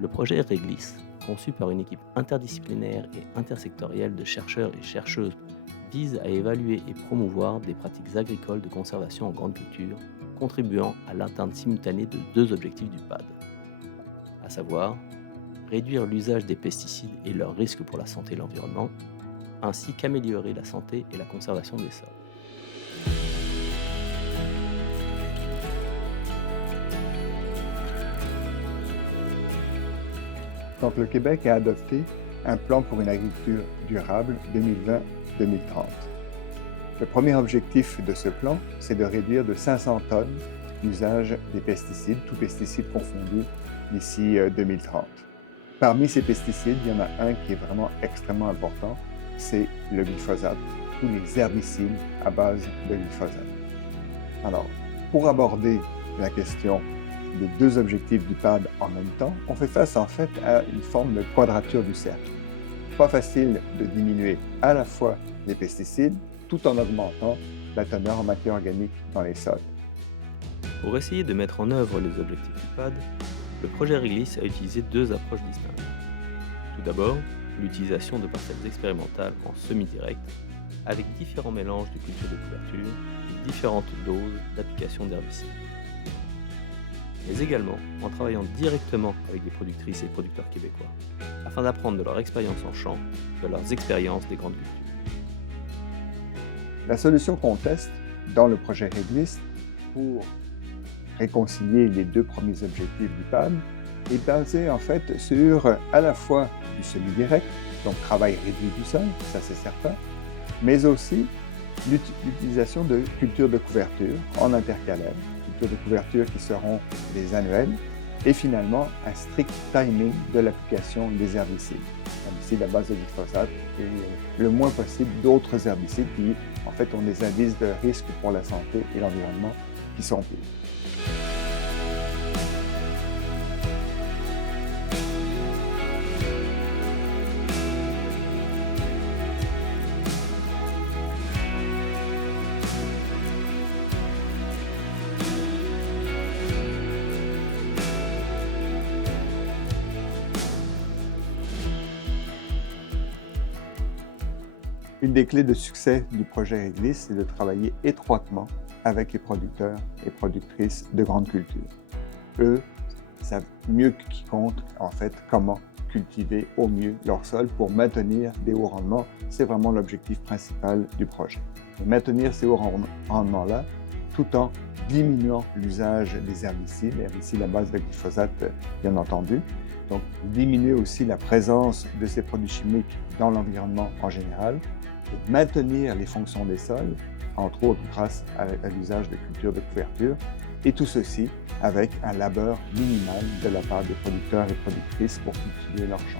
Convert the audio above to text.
Le projet Réglisse, conçu par une équipe interdisciplinaire et intersectorielle de chercheurs et chercheuses, vise à évaluer et promouvoir des pratiques agricoles de conservation en grande culture, contribuant à l'atteinte simultanée de deux objectifs du PAD, à savoir réduire l'usage des pesticides et leurs risques pour la santé et l'environnement, ainsi qu'améliorer la santé et la conservation des sols. Donc, le Québec a adopté un plan pour une agriculture durable 2020-2030. Le premier objectif de ce plan, c'est de réduire de 500 tonnes l'usage des pesticides, tous pesticides confondus, d'ici 2030. Parmi ces pesticides, il y en a un qui est vraiment extrêmement important, c'est le glyphosate, tous les herbicides à base de glyphosate. Alors, pour aborder la question des deux objectifs du PAD en même temps, on fait face en fait à une forme de quadrature du cercle. Pas facile de diminuer à la fois les pesticides tout en augmentant la teneur en matière organique dans les sols. Pour essayer de mettre en œuvre les objectifs du PAD, le projet Réglisse a utilisé deux approches distinctes. Tout d'abord, l'utilisation de parcelles expérimentales en semi-direct, avec différents mélanges de cultures de couverture et différentes doses d'application d'herbicides. Mais également en travaillant directement avec des productrices et producteurs québécois, afin d'apprendre de leur expérience en champ, de leurs expériences des grandes cultures. La solution qu'on teste dans le projet Réglisse pour réconcilier les deux premiers objectifs du PAD est basée en fait sur à la fois du semi-direct, donc travail réduit du sol, ça c'est certain, mais aussi l'utilisation de cultures de couverture en intercalaire, cultures de couverture qui seront des annuelles, et finalement un strict timing de l'application des herbicides. Herbicides à base de glyphosate et le moins possible d'autres herbicides qui en fait ont des indices de risque pour la santé et l'environnement qui sont pires. Une des clés de succès du projet Réglisse, c'est de travailler étroitement avec les producteurs et productrices de grandes cultures. Eux savent mieux que quiconque, en fait, comment cultiver au mieux leur sol pour maintenir des hauts rendements. C'est vraiment l'objectif principal du projet. Et maintenir ces hauts rendements-là tout en diminuant l'usage des herbicides à base de glyphosate, bien entendu. Donc, diminuer aussi la présence de ces produits chimiques dans l'environnement en général, et maintenir les fonctions des sols, entre autres grâce à l'usage de cultures de couverture, et tout ceci avec un labeur minimal de la part des producteurs et productrices pour cultiver leurs champs.